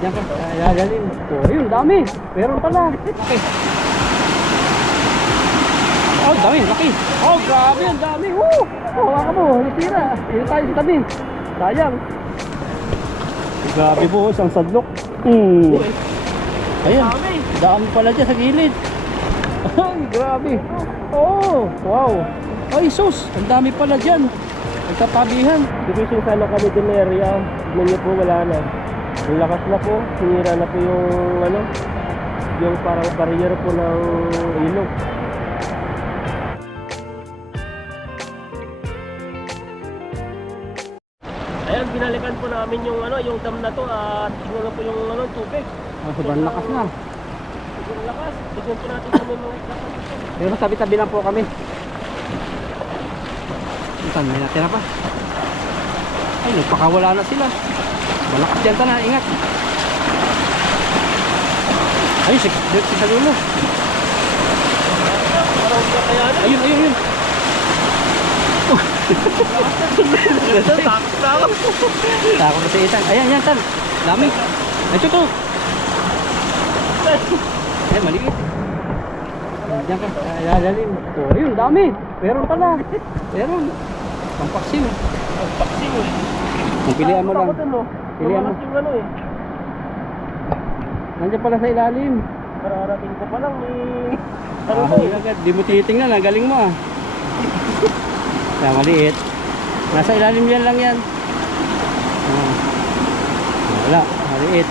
Diyan ka. Ayagaling. Oh, yun, dami. Meron pala. Okay. Oh, dami, laki. Oh, grabe, ang dami. Woo! Oh, hawakan mo, nasira. Dito tayo sa tabi. Sayang. Grabe po, isang sadlok. Ayan, dami pala dyan sa gilid. Ay, grabe. Oh, wow. Ay, sus, ang dami pala dyan. Nagtatabihan. Division sana kami din area. Tignan niyo po, wala na. Ang lakas na po. Sinira na po yung ano, yung parang barrier po ng ilog. Ayan, binalikan po namin yung ano, yung dam na to at tignan na po yung ano, tubig. Sobrang lakas na. Sobrang lakas. Tignan po natin kung may mga lakas dito. Pero tabi-tabi lang po kami. Saan, may natira pa. Ay, nagpakawala na sila. Malakas dyan ta na, ingat. Ayun, si Salulo. Ayun, ayun, ayun. Takot na si Ethan. Ayan, yan, Tan. Dami. Ay, ito. Ay, maliit. Diyan ka. Ayagaling. Oh, ayun, dami. Meron pala. Meron. Pampaksin. Paksi mo. Kung pilihan mo lang. Pilihan mo. Yung ano eh. Nandiyan pala sa ilalim. Kararating ko pa lang eh. Agad. Di mo titingnan. Ang galing mo ah. Kaya maliit. Nasa ilalim yan lang yan. Wala. Maliit.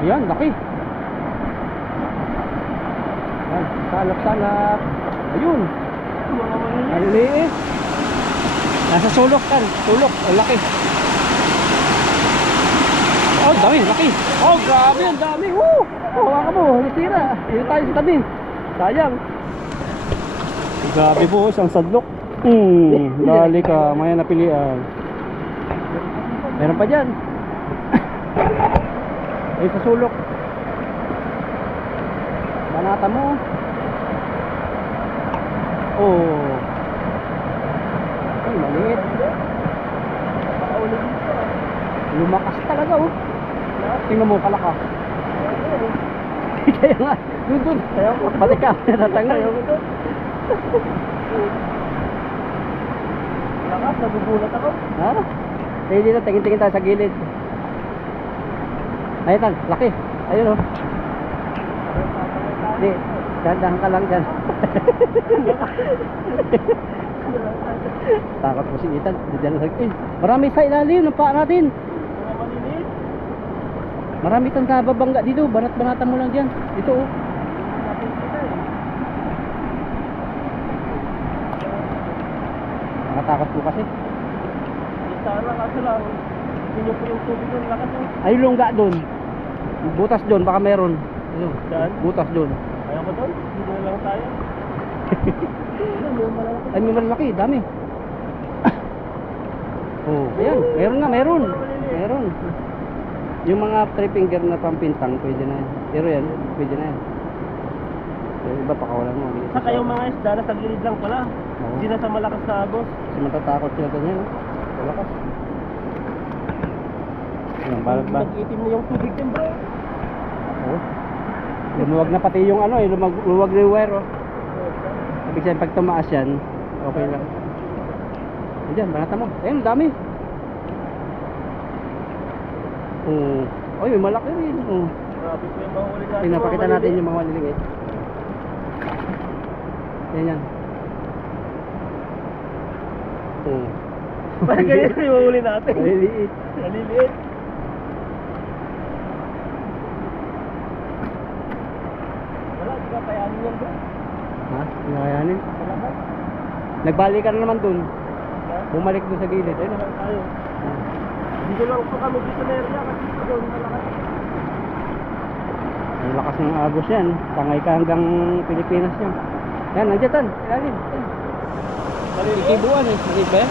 Yan, laki. Yan, salap-salap. Ayun. Ang liit. Nasa sulok kan. Sulok. Ang laki. Oh, dami. Laki. Oh, grabe. Ang dami. Woo! Oh, hawakan mo. Nasira. Dito tayo sa tabi. Sayang. Grabe po. Isang sadlok. Dali ka. Maya napilian. Meron pa dyan. Ay, sa sulok. Banata mo. Oh. Ay, maliit. Lumakas talaga oh. Tingnan mo, kalaka. Kaya nga, dun. Balik ka, natatanggal. Lakas, nagugulat ako. Ha? Kaya dito, tingin-tingin tayo sa gilid. Ayun, laki. Ayun oh. Hindi, dahan ka lang dyan. Takot po si Ethan. Marami sa ilalim ng paa natin. Marami kang kababangga dito. Banat-banatan mo lang dyan. Dito oh. Nakatakot po kasi. Sana kasi lang. Hindi po yung tubig ng lakas mo. Ay, lungga doon. Butas doon, baka meron. Ayun, butas doon. Ayaw ko doon. Hindi na lang tayo. Ay, may malaki, dami. Oh, ayan, meron nga, meron. Meron. Yung mga 3 finger na pampintang, pwede na yan. Pero yan, pwede na yan. Yung iba, pakawalan mo. Saka yung mga isda na sa gilid lang pala. Hindi na sa malakas na agos. Kasi matatakot sila ganyan, no? Malakas. Ayan, balag ba? Nag-itim na yung tubig din bro. Oo. Lumuwag na pati yung ano, lumuwag na yung wire, oh. Ibig sabihin, pag tumaas yan, okay lang. Ayan, banata mo. Ayun, dami. Oh, may malaki rin. Oh. Grabe po yung mahuli natin. Pinapakita natin yung mga maliliit. Ayan yan. Oh. Parang ganyan yung mahuli natin. Maliliit. Maliliit. Wala, di ka kayanin yan bro. Ha? Nakayanin? Nagbalik ka na naman dun. Bumalik dun sa gilid. Ayun Ayun lang tayo. Dito lang po kami dito na area kasi dito doon malakas. ang lakas ng agos yan. Tangay ka hanggang Pilipinas yan. Yan, nandiyan tan. Ilalim. Ikibuan eh. Maliit ba yan?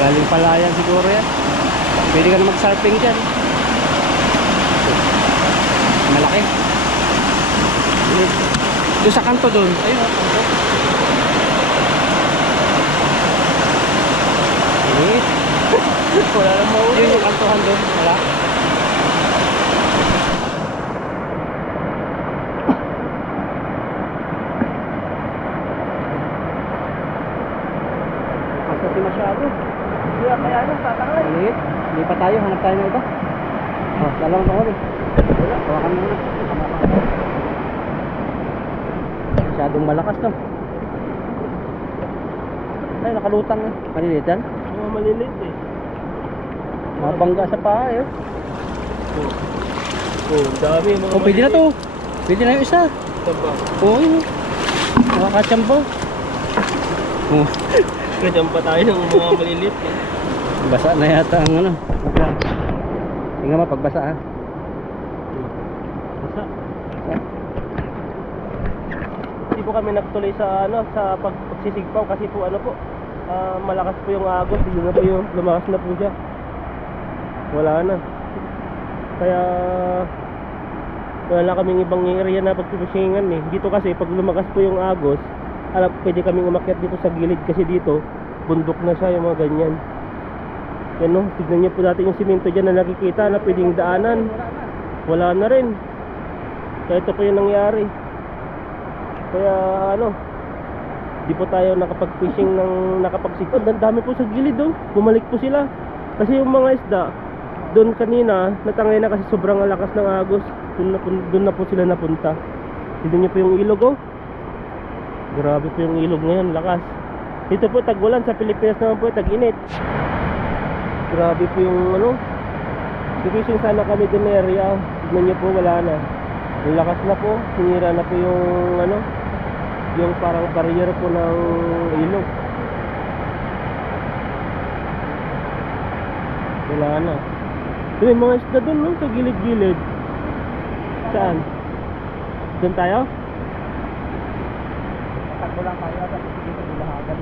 Galing palayan siguro yan. Pwede ka na mag-surfing dyan. Malaki. Doon sa kanto doon. Ayun oh, kanto. Maliit. Wala nang mahuli. Yun yung kantohan doon. Wala. Kasi masyado. Kaya ano, tatangay. Maliit. Hindi pa tayo. Hanap tayo ng iba. Oh, dalawang ako rin. Wala. Hawakan mo na. Masyadong malakas to. Ay, nakalutang eh. Maliliit yan. Mga maliliit eh. Mabangga sa paa eh. Oh, dami mga Oh, pwede na to. Pwede na yung isa. Taba. Oo, yun. Nakakachamba. Oh, Kadyan pa tayo ng mga maliliit eh. basa na yata ang ano. Tingnan mo pagbasa ha. Basta. Hindi po kami nagtuloy sa ano sa pagsisigpaw kasi po ano po malakas po yung agos, yun na po yung lumakas na po siya. Wala na. Kaya wala na kaming ibang area na pagpipisingan eh. Dito kasi pag lumakas po yung agos, pwede kaming umakyat dito sa gilid kasi dito bundok na siya yung mga ganyan. Yan no, tignan niyo po natin yung simento dyan na nakikita na pwedeng daanan. Wala na rin. Kaya ito po yung nangyari. Kaya ano, di po tayo nakapag-fishing ng nakapagsikot. Ang dami po sa gilid oh. Bumalik po sila. Kasi yung mga isda, doon kanina, natangay na kasi sobrang lakas ng agos. Doon na po sila napunta. Tignan niyo po yung ilog oh. Grabe po yung ilog ngayon, lakas. Dito po tag-ulan, sa Pilipinas naman po tag-init. Grabe po yung ano. Fishing sana kami din area. Tignan niyo po, wala na. Ang lakas na po, sinira na po yung ano, yung parang barrier po ng ilog. Wala na. May mga isda doon no, sa gilid-gilid. Saan? Doon tayo? Takbo lang tayo at dito bulahagan.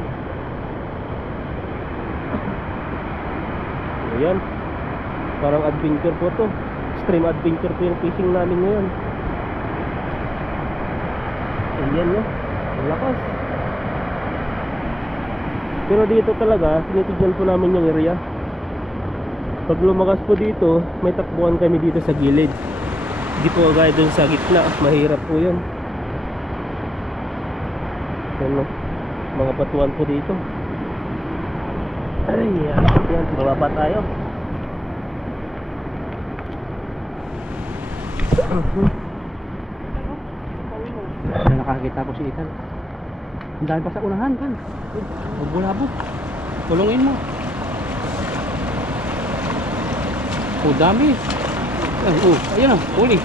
Ayan. Parang adventure po to. Extreme adventure po yung fishing namin ngayon. Ayan no. Ang lakas. Pero dito talaga, tinitignan po namin yung area. Pag lumakas po dito, may takbuhan kami dito sa gilid. Hindi po agad dun sa gitna. Mahirap po yun. Ano, mga batuan po dito. Ay, yan. Bababa tayo. Nakakita ko si Ethan. Ang dami pa sa unahan kan. Bulabog. Tulungin mo. Oh, dami. Ayun na, huli.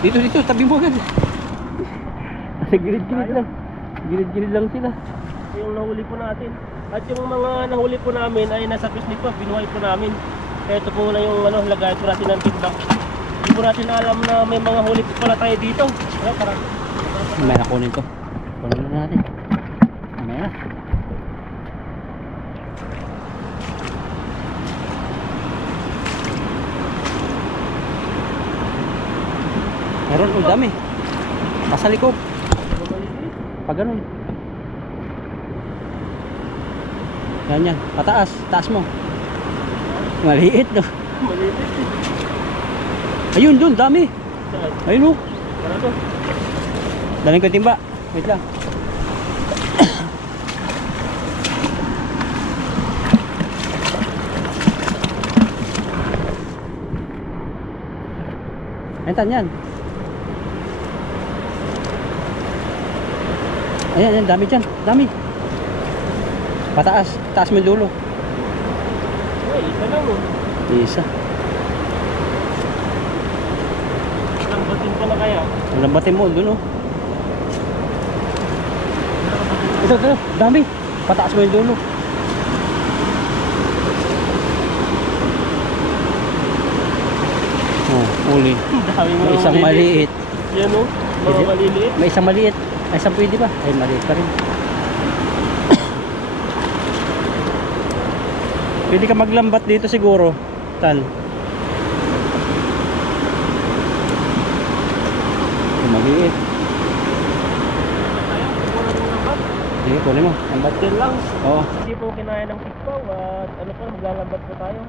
Dito, tabi mo agad. Sa gilid-gilid lang. Gilid-gilid lang sila. Yung nahuli po natin. At yung mga nahuli po namin ay nasa pislik po, binuhay po namin. Kaya ito po na yung ano, lagay po natin ng timbak. Hindi po natin alam na may mga huli po pala tayo dito. Kaya parang may nakunin to. Kunin na natin. May na. Meron, ang dami. Nasa likod. Pag ganun. Yan. Pataas. Taas mo. Maliit no. maliit. Ayun, dun, dami. Saan? Ayun o. Ano to? Daling ko timba. Wait lang. Entan yan. Ayan, dami dyan. Dami. Pataas. Taas mo yung dulo. Ay, isa lang oh. Isa. Lambatin pa na kaya. Ang lambatin mo, dun oh. Ito, dami. Pataas mo yung dulo. Oh, uli. Dami May isang maliit. Yan oh, mga maliliit. May isang maliit. May isang pwede ba? Ay, maliit pa rin. Pwede ka maglambat dito siguro. Tan. Maliit. Sige, kunin mo. Lambat. Yan lang. Oo. Hindi po kinaya ng sikpaw at ano pa, maglalambat po tayo.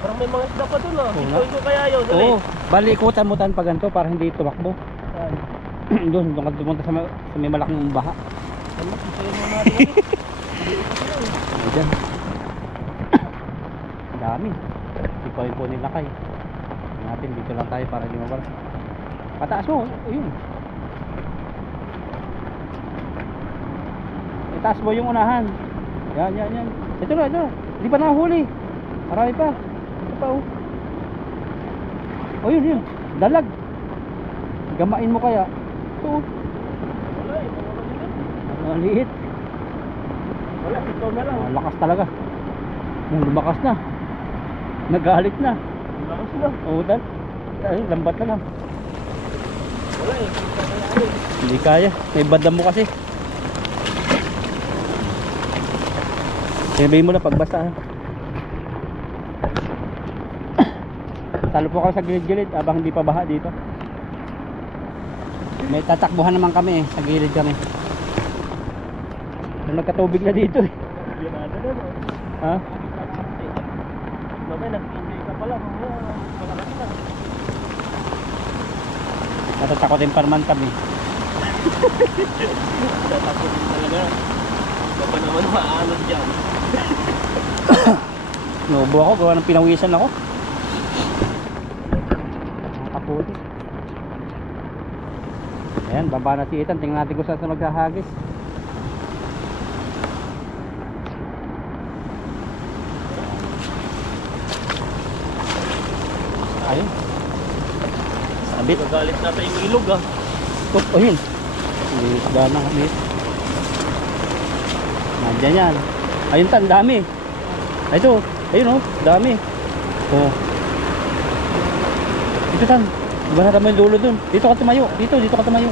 Parang may mga isda pa dun ah. Oo nga. Sikpawin ko kaya yun. Dali. Oo. Bali, ikutan mo tan pa ganito para hindi tumakbo. Saan? Doon ka pumunta sa may malaking baha. Ano? Sikpawin mo natin ulit. Ayan. Ang dami. Ikutin po nila kay. Natin dito lang tayo para hindi mabara. Pataas mo. Ayun. Itaas mo yung unahan. Yan, yan, yan. Ito na, ito na. Hindi pa nahuli. Marami pa. Ito pa, oh. Oh, yun, yun. Dalag. Gamain mo kaya. Ito, oh. Wala eh. Ang liit. Wala, sikpaw na lang. Ang lakas talaga. Lumakas na. Nagalit na. Lakas na. Oo, ay, lambat na lang. Wala eh. Sikpaw na lang eh. Hindi kaya. May badam mo kasi. Sinabihin mo na pagbasa. Talo po kami sa gilid-gilid abang hindi pa baha dito. May tatakbuhan naman kami eh. Sa gilid kami. Nagkatubig na dito eh. Yan na doon. Ha? Mamaya, nag-enjoy ka pala. Mamaya, malaki na. Natatakotin pa naman kami. Tatapunin talaga. Baka naman maanod dyan. Nubo ako, gawa ng pinawisan ako. Nakaputi. Ayan, baba na si Ethan. Tingnan natin kung saan sa maghahagis. Ayun. Sabit. Nagalit natin yung ilog ah. Oh, ayun. May isda na kami. Nandiyan yan. Ayun tan, dami. Ay, ito. Ayun oh, dami. Oh. Ito tan. Diba natin mo yung dulo dun? Dito ka tumayo. Dito ka tumayo.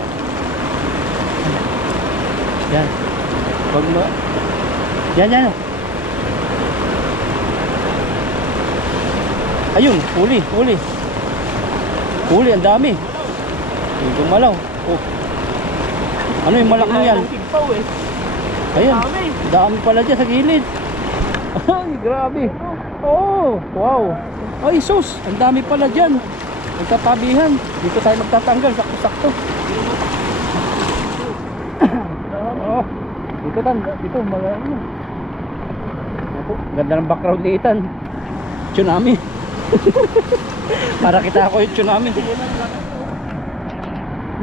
Yan. Wag mo. Yan, yan. Ayun, huli. Huli, ang dami. Yung gumalaw. Oh. Ano yung malaki yan? Ng sigpaw eh. Ayun. Dami. Dami pala dyan sa gilid. Ay, grabe. Oh, wow. Ay, sus. Ang dami pala dyan. Nagtatabihan. Dito tayo magtatanggal. Sakto-sakto. Oh, dito tan. Dito, malaki. Ganda ng background ni Ethan. Tsunami. Para kita ako yung tsunami. Yung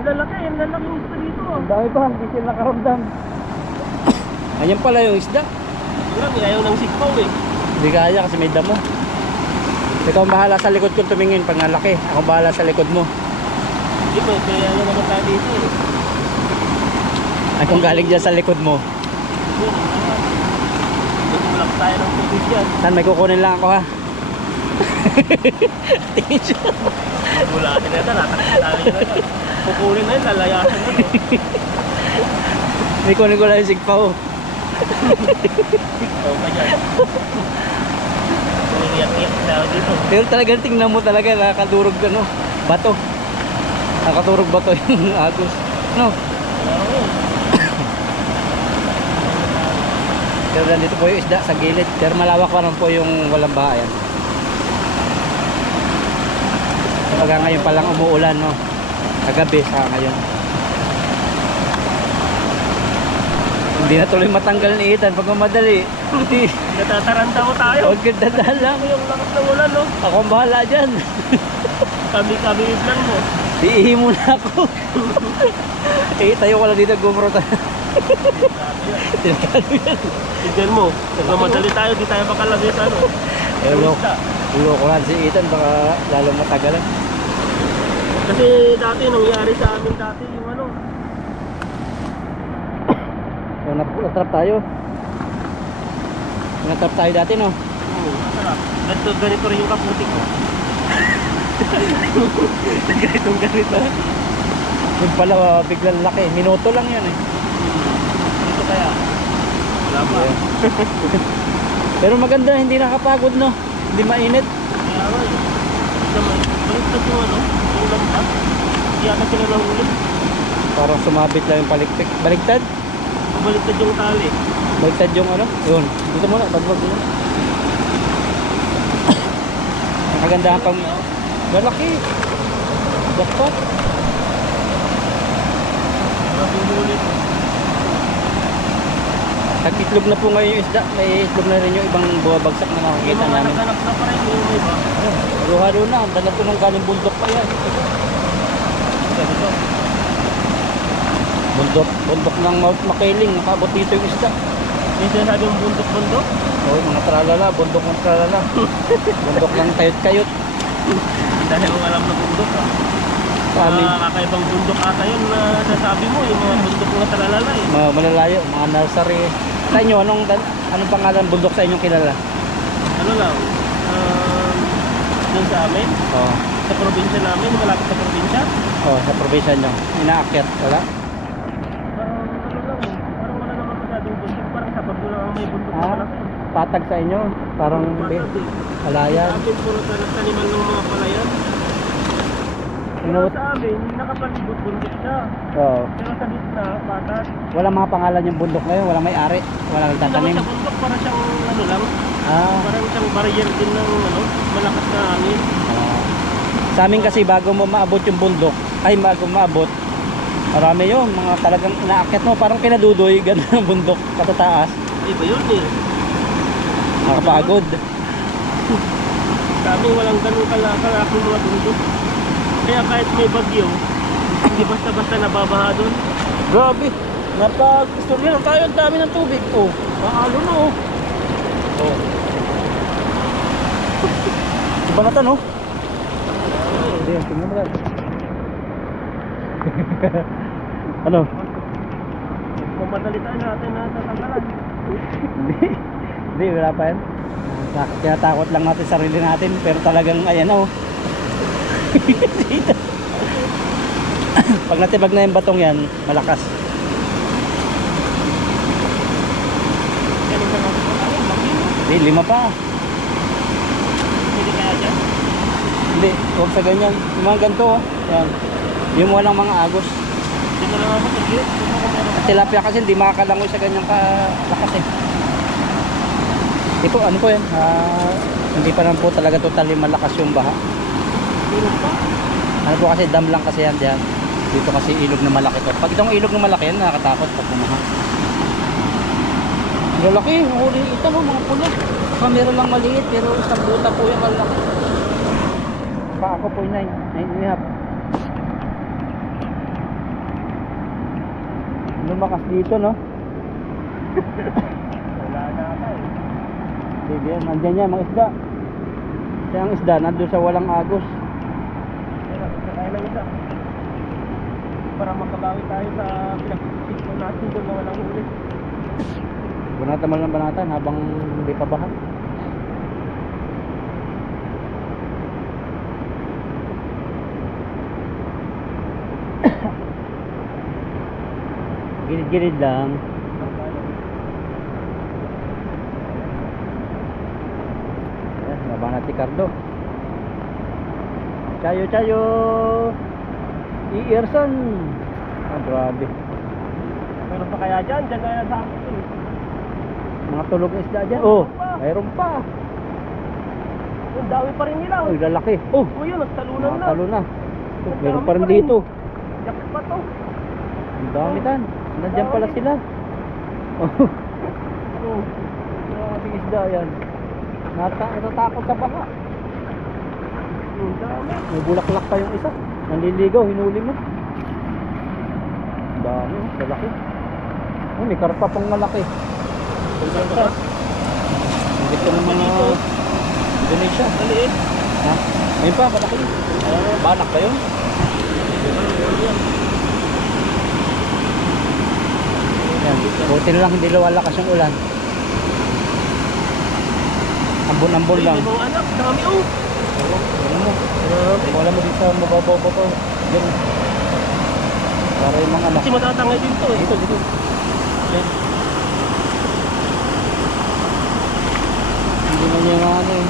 lalaki yung gusto dito ah. Ang dami pa. Hindi sila nakaramdam. Ayan pala yung isda. Yung ayaw ng sigpaw eh. Hindi kaya kasi may damo. Ikaw ang bahala sa likod ko tumingin pag nalaki. Ako ang bahala sa likod mo. Hindi po, kaya ano naman tayo dito eh. Ay kung galing dyan sa likod mo. Nagulak tayo ng tubig dyan. Tan, may kukunin lang ako ha. Tingin siya. Nagulatin na ito, natakit tayo na ito. Kukunin na yun, lalayasan na ito. May kunin ko lang yung sigpaw. Oo ka dyan. Umiiyak-iyak tayo dito. Pero talagang tingnan mo talaga nakakadurog ano, bato. Nakakaturog bato yung agos. No? Oo. Pero nandito po yung isda sa gilid. Pero malawak pa naman po yung walang baha. Ayan. Kapag ngayon palang umuulan, no? Kagabi sa ngayon. Hindi na tuloy matanggal ni Ethan pag mamadali. Hindi. Natataranta ko tayo. Huwag ka dadala. Yung lakas ng ulan, no? Ako ang bahala dyan. Kami yung plan mo. Iihi muna ako. Eh, tayo ko lang dito gumro tayo. Tinakano yan. Tignan mo, nagmamadali tayo, di tayo makalagay sa ano. Ulo ko lang si Ethan, baka lalong matagalan. Kasi dati, nangyari sa amin dati yung ano. So, natrap tayo. Natrap tayo dati, no? Masarap. Ganito rin yung kaputik ko. Ganito. Yung pala, biglang laki. Minuto lang yun eh. Dito kaya. Wala pa. Pero maganda, hindi nakapagod, no? Hindi mainit. Kaya nga eh. Baliktad yung ano, yung lambat. Hindi yata sila nahulog. Parang sumabit lang yung palikpik. Baligtad? baliktad yung tali. Baliktad yung ano? Yun. Dito muna, bagbag mo. Ang kagandahan pang lalaki. Jackpot. Grabe yung ulit. Nag-itlog na po ngayon yung isda. May itlog na rin yung ibang buwabagsak na May makikita mga namin. naghanap na pa rin yung iba. Halo-halo na. Dala ko ng galing bundok pa yan. Ganito. Bundok ng Mount Makiling. Nakabot dito yung isda. Yung sinasabi yung bundok-bundok. Oo, mga tralala. Bundok ng tralala. Bundok ng kayot-kayot. Dahil kung alam na bundok ah. Sa amin. Kakaibang bundok ata yun na sasabi mo, yung mga bundok na talalala eh. Mga malalayo. Mga nursery. Sa inyo, anong pangalan bundok sa inyong kilala? Ano lang, dun sa amin, Oo. sa probinsya namin, malapit sa probinsya. Oh, sa probinsya nyo. Inaakyat. Wala? Ano lang, parang wala naman masyadong bundok. Parang sa Bago lang ang may bundok na Ah, malaki. patag sa inyo. Parang Sa alayan. amin, puro taniman ng mga palayan. Pero Inuot. sa amin, nakapalibot bundok siya. Oo. Pero sa gitna, patas. Walang mga pangalan yung bundok ngayon. Walang may-ari. Walang Hindi naman nagtatanim. siya bundok, parang siyang ano lang. Ah. Parang siyang barrier din ng ano, malakas na hangin. Ah. Sa amin kasi bago mo maabot yung bundok, ay bago maabot, marami yun, mga talagang inaakyat mo, parang kinadudoy, gano'n ang bundok, patataas, Iba yun eh. nakapagod. Sa amin walang ganun kalaking mga bundok. Kaya kahit may bagyo, hindi basta-basta nababaha doon. Grabe, napag-istorya lang tayo, ang dami ng tubig. Oh, maalo na oh. Oh. Iba na tan oh. Hindi, tingnan mo lang. Ano? Kung madalitaan natin na tatanggalan. Hindi, wala pa yan. Tinatakot lang natin sarili natin, pero talagang ayan oh. Dito. Pag natibag na yung batong yan, malakas. Ganun sa mga ay, laki. Hindi, 5 pa. Hindi kaya dyan. Hindi, huwag sa ganyan. Yung mga ganito oh. Yan. Yung walang mga agos. Dito lang ako sa gilid. Dito ako meron. At tilapia kasi hindi makakalangoy sa ganyang kalakas eh. Ito, ano po yan? Hindi pa naman po talaga totally malakas yung baha. Meron pa. Ano po kasi dam lang kasi yan diyan. Dito kasi ilog na malaki to. Pag itong ilog na malaki yan, nakakatakot pag bumaha. Lalaki, huli ito no, mga pulo. Baka meron lang maliit pero isang buta po yung malaki. Pa ako po 9.5. Lumakas dito no. Wala na ata eh. Sige, nandyan yan mga isda. Kaya ang isda nandun sa walang agos. Kaya sakay lang isa. Para makabawi tayo sa pinag-sisip natin doon na walang huli. Bunatan mo lang banatan habang hindi pa baha. Gilid-gilid lang. Ayan, nabanat si Cardo. Chayo. Ierson. Ah, grabe. Meron pa kaya dyan? Dyan kaya sa akin eh. Mga tulog na isda dyan. Oh, mayroon pa. Yung dawi pa rin nila. Ay, lalaki. Oh, Oh yun, nagtalunan na. nakatalo na. Oh, meron pa rin dito. Jacket pa to. Ang dami tan. Nandiyan pala sila. Oh, Oh. grabe isda yan. Natatakot sa baka. Yung dami. May bulaklak pa yung isa. Nanliligaw, hinuli mo. Dami, oh, lalaki. Oh, may karpa pang malaki. Karpa. Hindi ko ng mga Indonesia. Maliit. Ha? Ayun pa, malaki. Banak ba yun? Yan. Buti na lang hindi luwalakas yung ulan. Ambon-ambon lang. May mga anak, dami oh. Ano mo? Wala mo dito sa mababaw-babaw. Yan. Para yung mga anak. Kasi matatangay din to eh. Dito. Yan. Hindi na niya nga ano eh.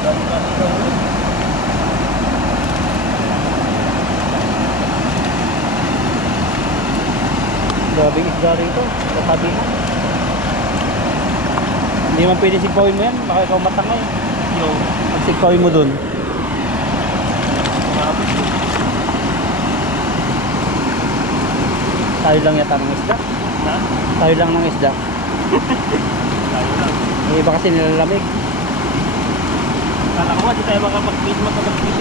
Dami-dami. Grabing isda rito. Sabi mo. Hindi man pwede sigpawin mo yan. Baka ikaw matangay. Yung Pag sigpawin mo dun. grabe. Tayo lang yata ng isda. Na? Tayo lang ng isda. Tayo lang. Yung iba kasi nilalamig. Kala ko nga, di tayo makapag-visit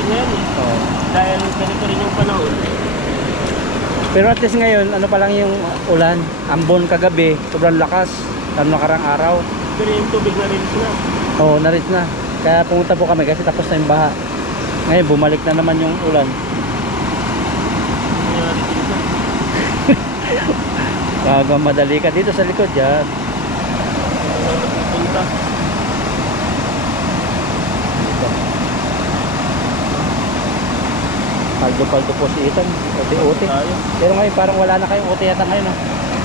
ngayon eh. Oo. Dahil ganito rin yung panahon. Pero at least ngayon, ano pa lang yung ulan. Ambon kagabi, sobrang lakas. Lalo nakarang araw. Pero yung tubig na release na. Oo, naris na. Kaya pumunta po kami kasi tapos na yung baha. Ngayon, bumalik na naman yung ulan. Nangyari dito. Kaga madali ka dito sa likod yan. Ano na pupunta. Paldo-paldo po si Ethan. Uti-uti. Tayo. Pero ngayon parang wala na kayong uti yata ngayon.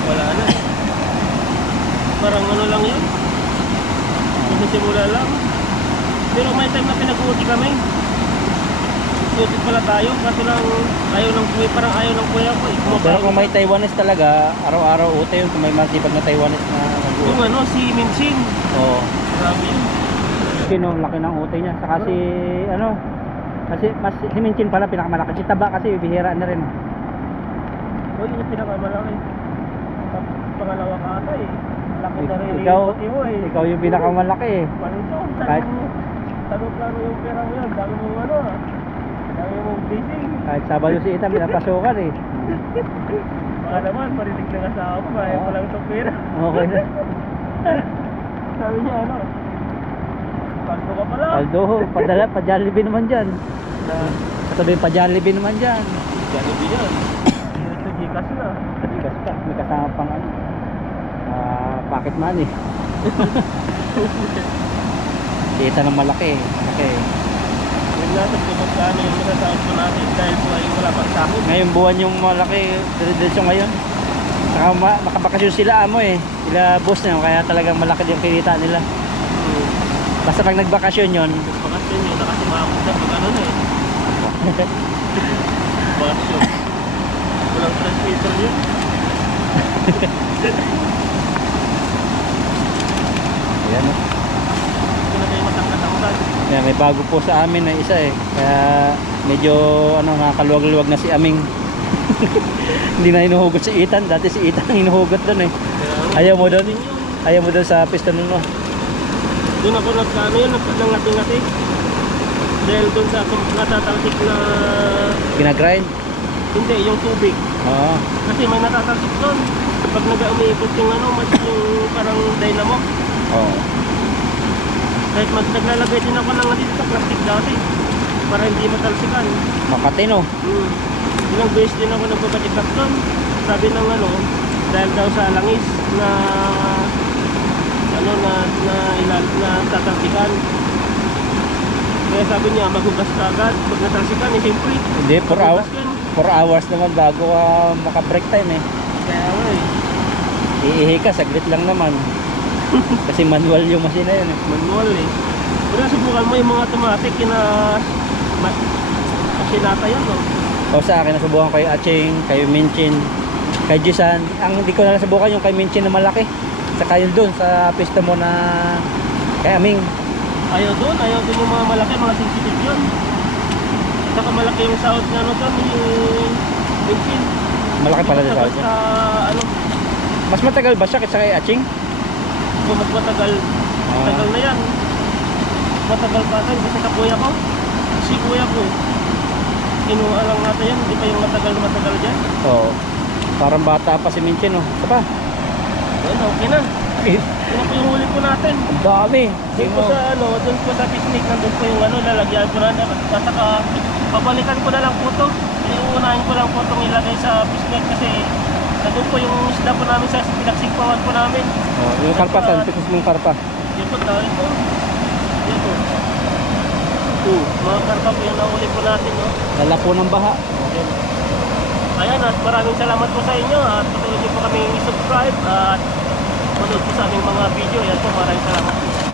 Wala na. Parang ano lang yun. Magsisimula lang. Pero may time na pinag-uti kami. Uti pala tayo. Kasi lang ayaw ng kuya. Parang ayaw ng kuya ko. Pero kung may Taiwanese talaga, araw-araw uti yun. Kung may masipag na Taiwanese na yung mag-uti. ano, si Minsin. Oo. Grabe yun. Sino, laki ng uti niya. Saka si, ano, kasi mas si Minchin pala pinakamalaki. Si Taba kasi bihira na rin. O yung pinakamalaki. Pangalawa ka ata eh. Laki na rin Ikaw, yung uti mo eh. ikaw yung pinakamalaki eh. Panito. Kahit- Tanong-tanong yung pera mo yan. Dami mong ano ah. Dami mong blessing. Kahit Sabado si Ethan, pinapasukan eh. Baka naman, marinig ng asawa ko. Ayaw ko lang itong pera. Okay na. Sabi niya ano. Paldo ka pala. Paldo, padala, pa-Jollibee naman dyan. Na, Sabihin pa-Jollibee naman dyan. Jollibee yan. Ito Gcash na. Bigas ka, may kasama pang ano. Pocket money. Kita ng malaki. Malaki. Yung natin kung magkano yung matatawag po natin dahil po ay wala pang sahod. Ngayong buwan yung malaki. Diretso ngayon. Saka makabakasyon sila amo eh. Sila boss na yun. Kaya talagang malaki yung kinita nila. Basta pag nagbakasyon yun. Bakasyon yun na kasi makamot na pag ano na eh. Bakasyon. Walang transmitter yun. Ayan oh. Hindi na kayo matangkat-angkat. Yan, may bago po sa amin na isa eh. Kaya medyo ano, nakakaluwag-luwag na si Aming. Hindi na hinuhugot si Ethan. Dati si Ethan hinuhugot doon eh. Ayaw mo doon? Ayaw mo doon sa piston mo. Doon ako nagkano yun, nangating-ngating. Dahil doon sa natatalsik na... Ginagrind? Hindi, yung tubig. Oo. Kasi may natatalsik doon. Pag nag-umiikot yung ano, mas yung parang dynamo. Oo. Kahit naglalagay din ako ng dito sa plastic dati. Para hindi matalsikan. Makatino. Ilang beses din ako nagpapatikas doon. Sabi ng ano, dahil daw sa langis na ano na tatalsikan. Kaya sabi niya maghugas ka agad pag natalsikan eh siyempre. Hindi, 4 hours. 4 hours naman bago ka maka-break time eh. Kaya nga eh. Iihi ka, saglit lang naman. Kasi manual yung machine na yun eh. Manual eh. Pero subukan mo yung mga automatic na masinata yun no? O sa akin, nasubukan ko kay Aching, kay Minchin, kay Jisan. Ang hindi ko na nasubukan yung kay Minchin na malaki. Saka yun dun sa pista mo na kay Aming. Ayaw doon yung mga malaki, mga sensitive yun. Saka malaki yung sound na ano doon, yung engine. Malaki pala sa Tapos sound. sa ano, Mas matagal ba siya kaysa kay Aching? kung mas matagal, matagal na yan. Matagal pa tayo kasi sa kuya ko. Si kuya ko, kinuha lang natin yan, hindi pa yung matagal dyan. Oo. Parang bata pa si Minchin oh. Ito pa. Ayun, okay na. Yun po yung huli po natin. Ang dami. Doon po sa ano, doon po sa picnic, nandun po yung ano, lalagyan po natin. At saka, babalikan ko na lang po ito. Iuunahin ko lang po itong ilagay sa picnic kasi nandun po yung isda po namin sa pinagsigpawan po namin. Oh, yung karpasan, pisos mong karpa. Yun po, dahil po. Yun po. Mga karpa po yung nahuli po natin, no? Lala po ng baha. Yun. Ayan, at maraming salamat po sa inyo. At patuloy niyo po kami i-subscribe at manood po sa aming mga video. Yan po, maraming salamat.